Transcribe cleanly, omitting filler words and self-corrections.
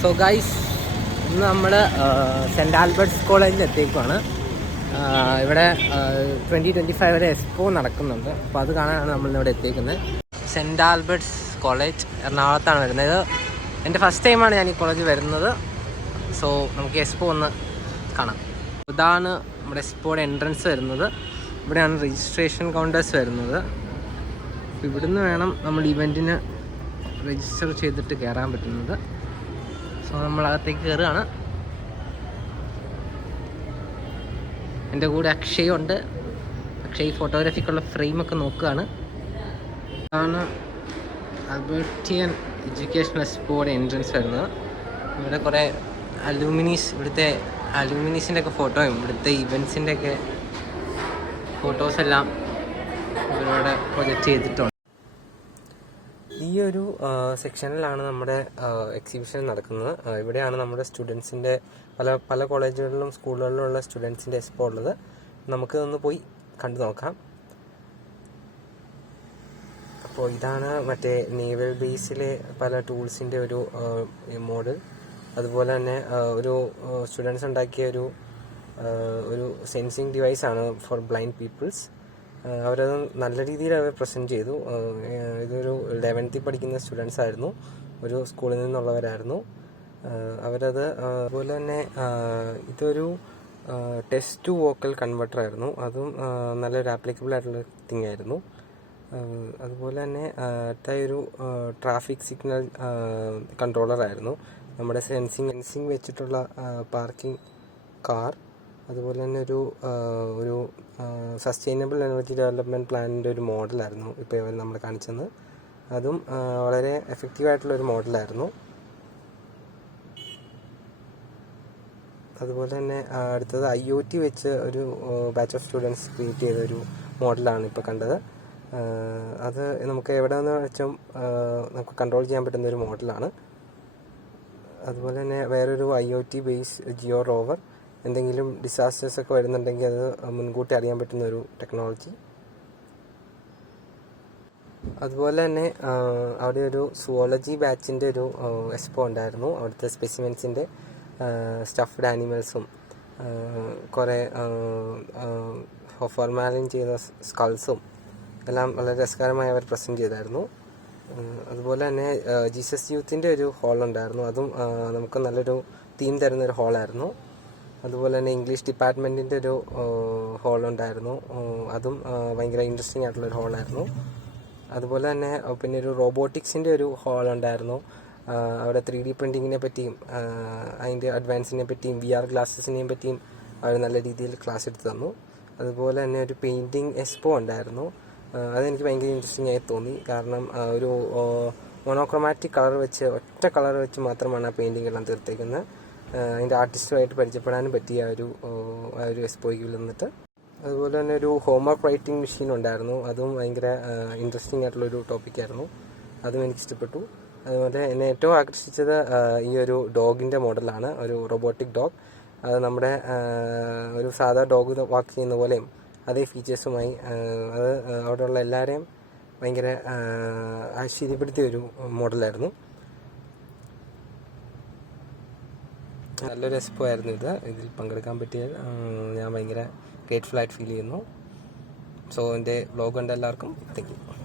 So guys, ഇന്ന് നമ്മൾ cent Albert's കോളേജിൽ എത്തിയേക്കുവാണ്. ഇവിടെ 2025 വരെ എക്സ്പോ നടക്കുന്നുണ്ട്. അപ്പോൾ അത് കാണാനാണ് നമ്മളിവിടെ എത്തിയേക്കുന്നത്. സെൻറ്റ് ആൽബർട്ട്സ് കോളേജ് എറണാകുളത്താണ് വരുന്നത്. ഇത് എൻ്റെ ഫസ്റ്റ് ടൈമാണ് ഞാൻ ഈ കോളേജിൽ വരുന്നത്. സോ നമുക്ക് എക്സ്പോ ഒന്ന് കാണാം. ഇതാണ് നമ്മുടെ എക്സ്പോയുടെ എൻട്രൻസ് വരുന്നത്. ഇവിടെയാണ് രജിസ്ട്രേഷൻ കൗണ്ടേഴ്സ് വരുന്നത്. ഇവിടുന്ന് വേണം നമ്മൾ ഇവൻറ്റിന് രജിസ്റ്റർ ചെയ്തിട്ട് കയറാൻ പറ്റുന്നത്. സോ നമ്മളകത്തേക്ക് കയറുകയാണ്. എൻ്റെ കൂടെ അക്ഷയുണ്ട്. അക്ഷയ് ഫോട്ടോഗ്രാഫിക്കുള്ള ഫ്രെയിമൊക്കെ നോക്കുകയാണ്. ഇതാണ് ആൽബർട്ടിയൻ എഡ്യൂക്കേഷണൽ എക്സ്പോയുടെ എൻട്രൻസ് വരുന്നത്. ഇവിടെ കുറേ ഇവിടുത്തെ അലൂമിനീസിൻ്റെ ഒക്കെ ഫോട്ടോയും ഇവിടുത്തെ ഇവൻറ്റ്സിൻ്റെ ഒക്കെ ഫോട്ടോസെല്ലാം ഇവരോട് പ്രൊജക്റ്റ് ചെയ്തിട്ടുണ്ട്. ഈ ഒരു സെക്ഷനിലാണ് നമ്മുടെ എക്സിബിഷൻ നടക്കുന്നത്. ഇവിടെയാണ് നമ്മുടെ സ്റ്റുഡൻസിൻ്റെ പല കോളേജുകളിലും സ്കൂളുകളിലുള്ള സ്റ്റുഡൻസിൻ്റെ എക്സ്പോ ഉള്ളത്. നമുക്ക് ഒന്ന് പോയി കണ്ടു നോക്കാം. അപ്പോൾ ഇതാണ് മറ്റേ നേവൽ ബേസിലെ പല ടൂൾസിൻ്റെ ഒരു മോഡൽ. അതുപോലെ തന്നെ ഒരു സ്റ്റുഡൻസ് ഉണ്ടാക്കിയ ഒരു സെൻസിങ് ഡിവൈസാണ് ഫോർ ബ്ലൈൻഡ് പീപ്പിൾസ്. അവരത് നല്ല രീതിയിൽ അവർ പ്രസൻറ്റ് ചെയ്തു. ഇതൊരു 11th പഠിക്കുന്ന സ്റ്റുഡൻസ് ആയിരുന്നു, ഒരു സ്കൂളിൽ നിന്നുള്ളവരായിരുന്നു അവരത്. അതുപോലെ തന്നെ ഇതൊരു ടെസ്റ്റ് ടു വോക്കൽ കൺവെർട്ടർ ആയിരുന്നു. അതും നല്ലൊരു ആപ്ലിക്കബിൾ ആയിട്ടുള്ള തിങ് ആയിരുന്നു. അതുപോലെ തന്നെ ഒരു ട്രാഫിക് സിഗ്നൽ കൺട്രോളർ ആയിരുന്നു. നമ്മുടെ സെൻസിങ് വെച്ചിട്ടുള്ള പാർക്കിംഗ് കാർ. അതുപോലെ തന്നെ ഒരു സസ്റ്റൈനബിൾ എനർജി ഡെവലപ്മെൻറ്റ് പ്ലാനിൻ്റെ ഒരു മോഡലായിരുന്നു ഇപ്പോൾ ഇവർ നമ്മൾ കാണിച്ചത്. അതും വളരെ എഫക്റ്റീവായിട്ടുള്ളൊരു മോഡലായിരുന്നു. അതുപോലെ തന്നെ അടുത്തത് IoT വെച്ച് ഒരു ബാച്ച് ഓഫ് സ്റ്റുഡൻസ് ക്രിയേറ്റ് ചെയ്തൊരു മോഡലാണ് ഇപ്പോൾ കണ്ടത്. അത് നമുക്ക് എവിടെ നിന്ന് വെച്ചും നമുക്ക് കൺട്രോൾ ചെയ്യാൻ പറ്റുന്ന ഒരു മോഡലാണ്. അതുപോലെ തന്നെ വേറൊരു IoT ബേസ് ജിയോ റോവർ. എന്തെങ്കിലും ഡിസാസ്റ്റേഴ്സ് ഒക്കെ വരുന്നുണ്ടെങ്കിൽ അത് മുൻകൂട്ടി അറിയാൻ പറ്റുന്ന ഒരു ടെക്നോളജി. അതുപോലെ തന്നെ അവിടെ ഒരു സുവോളജി ബാച്ചിൻ്റെ ഒരു എക്സ്പോ ഉണ്ടായിരുന്നു. അവിടുത്തെ സ്പെസിമെൻസിൻ്റെ സ്റ്റഫ്ഡ് ആനിമൽസും കുറേ ഫോർമാലിൻ ചെയ്ത സ്കൾസും എല്ലാം വളരെ രസകരമായി അവർ പ്രസൻറ്റ് ചെയ്തായിരുന്നു. അതുപോലെ തന്നെ ജീസസ് യൂത്തിൻ്റെ ഒരു ഹോൾ ഉണ്ടായിരുന്നു. അതും നമുക്ക് നല്ലൊരു തീം തരുന്നൊരു ഹോളായിരുന്നു. അതുപോലെ തന്നെ ഇംഗ്ലീഷ് ഡിപ്പാർട്ട്മെൻറ്റിൻ്റെ ഒരു ഹോളുണ്ടായിരുന്നു. അതും ഭയങ്കര ഇൻട്രസ്റ്റിംഗ് ആയിട്ടുള്ളൊരു ഹോളായിരുന്നു. അതുപോലെ തന്നെ പിന്നെ ഒരു റോബോട്ടിക്സിൻ്റെ ഒരു ഹോളുണ്ടായിരുന്നു. അവിടെ 3D പ്രിൻറ്റിങ്ങിനെ പറ്റിയും അതിൻ്റെ അഡ്വാൻസിനെ പറ്റിയും VR ഗ്ലാസസിനെയും പറ്റിയും അവർ നല്ല രീതിയിൽ ക്ലാസ് എടുത്ത് തന്നു. അതുപോലെ തന്നെ ഒരു പെയിൻറ്റിങ് എക്സ്പോ ഉണ്ടായിരുന്നു. അതെനിക്ക് ഭയങ്കര ഇൻട്രസ്റ്റിംഗ് ആയി തോന്നി. കാരണം ഒരു മോണോക്രോമാറ്റിക് ഒറ്റ കളർ വെച്ച് മാത്രമാണ് ആ പെയിൻറ്റിംഗ് എല്ലാം തീർത്തേക്കുന്നത്. അതിൻ്റെ ആർട്ടിസ്റ്റുമായിട്ട് പരിചയപ്പെടാനും പറ്റിയ ഒരു എക്സ്പോയ്ക്ക് നിന്നിട്ട്. അതുപോലെ തന്നെ ഒരു ഹോംവർക്ക് റൈറ്റിംഗ് മെഷീൻ ഉണ്ടായിരുന്നു. അതും ഭയങ്കര ഇൻട്രസ്റ്റിംഗ് ആയിട്ടുള്ളൊരു ടോപ്പിക്കായിരുന്നു. അതും എനിക്കിഷ്ടപ്പെട്ടു. അതുപോലെ എന്നെ ഏറ്റവും ആകർഷിച്ചത് ഈ ഒരു ഡോഗിൻ്റെ മോഡലാണ്, ഒരു റോബോട്ടിക് ഡോഗ്. അത് നമ്മുടെ ഒരു സാധാ ഡോഗ് വാക്ക് ചെയ്യുന്ന പോലെയും അതേ ഫീച്ചേഴ്സുമായി അത് അവിടെയുള്ള എല്ലാവരെയും ഭയങ്കര ആശ്ചര്യപ്പെടുത്തിയ ഒരു മോഡലായിരുന്നു. നല്ലൊരു എക്സ്പോ ആയിരുന്നു ഇതിൽ പങ്കെടുക്കാൻ പറ്റിയാൽ ഞാൻ ഭയങ്കര ഗ്രേറ്റ്ഫുൾ ആയിട്ട് ഫീൽ ചെയ്യുന്നു. സോ എൻ്റെ വ്ലോഗ് കണ്ട എല്ലാവർക്കും താങ്ക് യു.